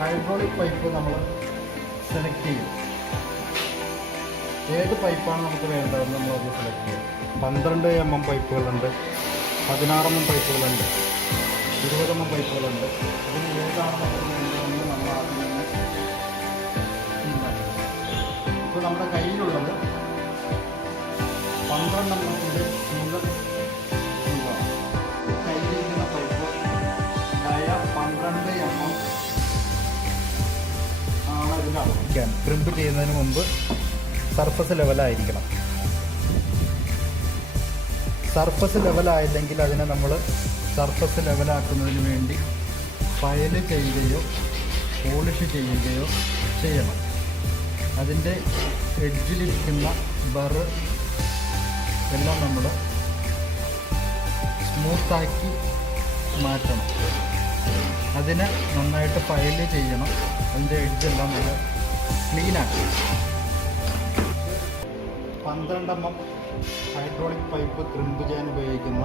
Hydraulic pipe നമ്മൾ select ചെയ്യും. ഏത് പൈപ്പാണ് നമുക്ക് വേണ്ടതെന്ന് നമ്മളത് സെലക്ട് ചെയ്യും. 12 mm പൈപ്പുകളുണ്ട്, 16 mm പൈപ്പുകളുണ്ട്, 20 mm പൈപ്പുകളുണ്ട്. അതിന് ഏതാണ് നമുക്ക് വേണ്ടതെന്ന് നമ്മൾ ആദ്യം തന്നെ തീരുമാനിക്കും. ഇപ്പോൾ നമ്മുടെ കയ്യിലുള്ളത് 12 mm സിംഗിൾ ട്യൂബാണ്. കയ്യിലിരിക്കുന്ന പൈപ്പ് 12 mm ആണ് ഇതിൻ്റെ അളവ്. ക്രിമ്പ് ചെയ്യുന്നതിന് മുമ്പ് സർഫസ് ലെവലായിരിക്കണം. സർഫസ് ലെവലായില്ലെങ്കിൽ അതിനെ നമ്മൾ സർഫസ് ലെവലാക്കുന്നതിന് വേണ്ടി ഫയൽ ചെയ്യുകയോ പോളിഷ് ചെയ്യുകയോ ചെയ്യണം. അതിൻ്റെ എഡ്ജിലിരിക്കുന്ന ബറ് എല്ലാം നമ്മൾ സ്മൂത്താക്കി മാറ്റണം. അതിനെ നന്നായിട്ട് ഫയൽ ചെയ്യണം. അതിൻ്റെ എഡ്ജെല്ലാം നമ്മൾ ക്ലീനാക്കി. 12 mm ഹൈഡ്രോളിക് പൈപ്പ് ക്രിമ്പ് ചെയ്യാൻ ഉപയോഗിക്കുന്ന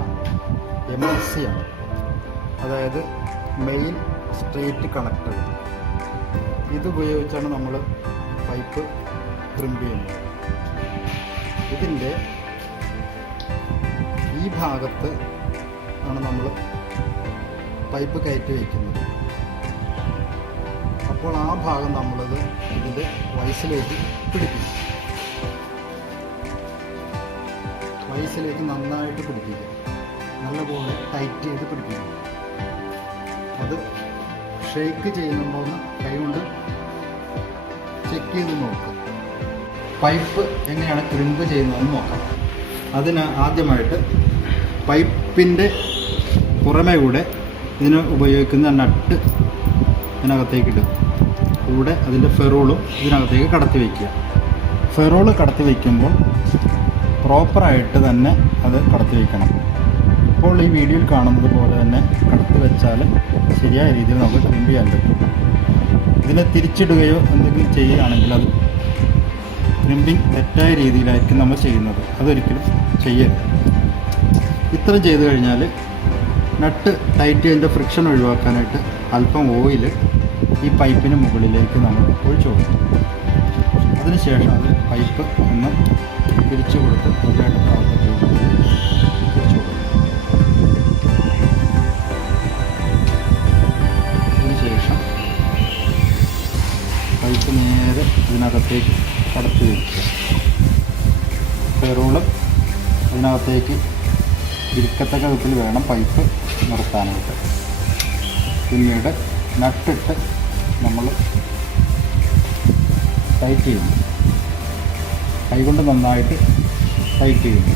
MSC ആണ്, അതായത് മെയിൻ സ്ട്രെയിറ്റ് കണക്ടർ. ഇതുപയോഗിച്ചാണ് നമ്മൾ പൈപ്പ് ക്രിമ്പ് ചെയ്യുന്നത്. ഇതിൻ്റെ ഈ ഭാഗത്ത് ആണ് നമ്മൾ പൈപ്പ് കയറ്റി വയ്ക്കുന്നത്. അപ്പോൾ ആ ഭാഗം നമ്മളത് ഇതിൻ്റെ വയസ്സിലേക്ക് പിടിപ്പിക്കും. വയസ്സിലേക്ക് നന്നായിട്ട് പിടിപ്പിക്കുക, നല്ലപോലെ ടൈറ്റ് ചെയ്ത് പിടിപ്പിക്കുക. അത് ഷെയ്ക്ക് ചെയ്യുന്നുണ്ടോയെന്ന് കൈകൊണ്ട് ചെക്ക് ചെയ്ത് നോക്കുക. പൈപ്പ് എങ്ങനെയാണ് ക്രിമ്പ് ചെയ്യുന്നതെന്ന് നോക്കാം. അതിന് ആദ്യമായിട്ട് പൈപ്പിൻ്റെ പുറമേ കൂടെ ഇതിന് ഉപയോഗിക്കുന്ന നട്ട് ഇതിനകത്തേക്ക് ഇടുക. കൂടെ അതിൻ്റെ ഫെറോളും ഇതിനകത്തേക്ക് കടത്തി വയ്ക്കുക. ഫെറോള് കടത്തി വയ്ക്കുമ്പോൾ പ്രോപ്പറായിട്ട് തന്നെ അത് കടത്തി വയ്ക്കണം. ഇപ്പോൾ ഈ വീഡിയോയിൽ കാണുന്നത് പോലെ തന്നെ കടത്തി വെച്ചാൽ ശരിയായ രീതിയിൽ നമുക്ക് ക്രിമ്പ് ചെയ്യാൻ പറ്റും. ഇതിനെ തിരിച്ചിടുകയോ എന്തെങ്കിലും ചെയ്യുകയാണെങ്കിൽ അത് ക്രിമ്പിങ് തെറ്റായ രീതിയിലായിരിക്കും നമ്മൾ ചെയ്യുന്നത്. അതൊരിക്കലും ചെയ്യരുത്. ഇത്ര ചെയ്ത് കഴിഞ്ഞാൽ നട്ട് ടൈറ്റ് ചെയ്തതിൻ്റെ ഫ്രിക്ഷൻ ഒഴിവാക്കാനായിട്ട് അല്പം ഓയിൽ ഈ പൈപ്പിന് മുകളിലേക്ക് നമ്മൾ ഒഴിച്ചു കൊടുക്കും. അതിനുശേഷം അത് പൈപ്പ് ഒന്ന് തിരിച്ചു കൊടുത്ത് രണ്ട് ഭാഗത്തേക്ക് തിരിച്ചു കൊടുക്കും. അതിനുശേഷം പൈപ്പ് നേരെ ഇതിനകത്തേക്ക് കടത്തി വയ്ക്കുക. ഫെറോളും ഇതിനകത്തേക്ക് ഇരിക്കത്തക്ക വിധത്തിൽ വേണം പൈപ്പ് നിർത്താനായിട്ട്. പിന്നീട് നട്ടിട്ട് നമ്മൾ ടൈറ്റ് ചെയ്യുന്നു. കൈകൊണ്ട് നന്നായിട്ട് ടൈറ്റ് ചെയ്യുന്നു.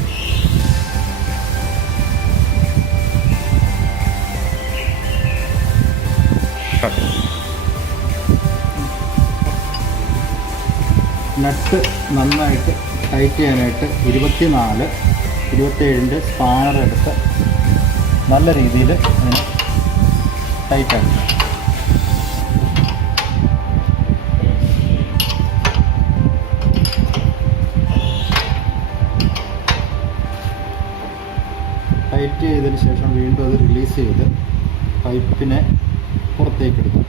നട്ട് നന്നായിട്ട് ടൈറ്റ് ചെയ്യാനായിട്ട് 24, 27 സ്പാനർ എടുത്ത് നല്ല രീതിയിൽ അതിനെ ടൈറ്റാക്കി. ടൈറ്റ് ചെയ്തതിന് ശേഷം വീണ്ടും അത് റിലീസ് ചെയ്ത് പൈപ്പിനെ പുറത്തേക്ക് എടുക്കും.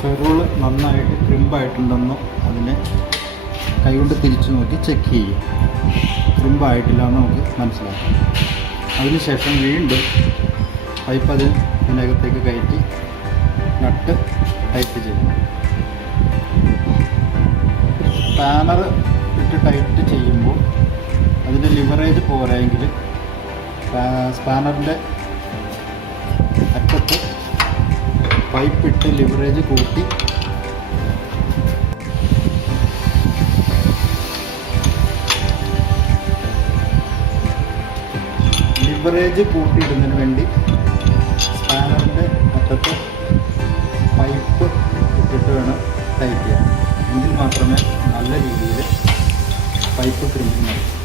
ഫെറോള് നന്നായിട്ട് ക്രിമ്പായിട്ടുണ്ടെന്നോ അതിനെ കൈകൊണ്ട് തിരിച്ചു നോക്കി ചെക്ക് ചെയ്യും. ക്രിമ്പായിട്ടില്ല എന്ന് നമുക്ക് മനസ്സിലാക്കാം. അതിനുശേഷം വീണ്ടും പൈപ്പ് ഇതിനകത്തേക്ക് കയറ്റി നട്ട് ടൈറ്റ് ചെയ്യും. സ്പാനർ ഇട്ട് ടൈറ്റ് ചെയ്യുമ്പോൾ അതിൻ്റെ ലിവറേജ് പോരായെങ്കിൽ സ്പാനറിൻ്റെ അറ്റത്ത് പൈപ്പിട്ട് ലിവറേജ് കൂട്ടി കൂട്ടിയിടുന്നതിന് വേണ്ടി സ്പാനറിൻ്റെ അറ്റത്ത് പൈപ്പ് ഇട്ടിട്ട് വേണം ടൈറ്റ് ചെയ്യാൻ. എങ്കിൽ മാത്രമേ നല്ല രീതിയിൽ പൈപ്പ് ക്രിമ്പിങ് നടക്കും.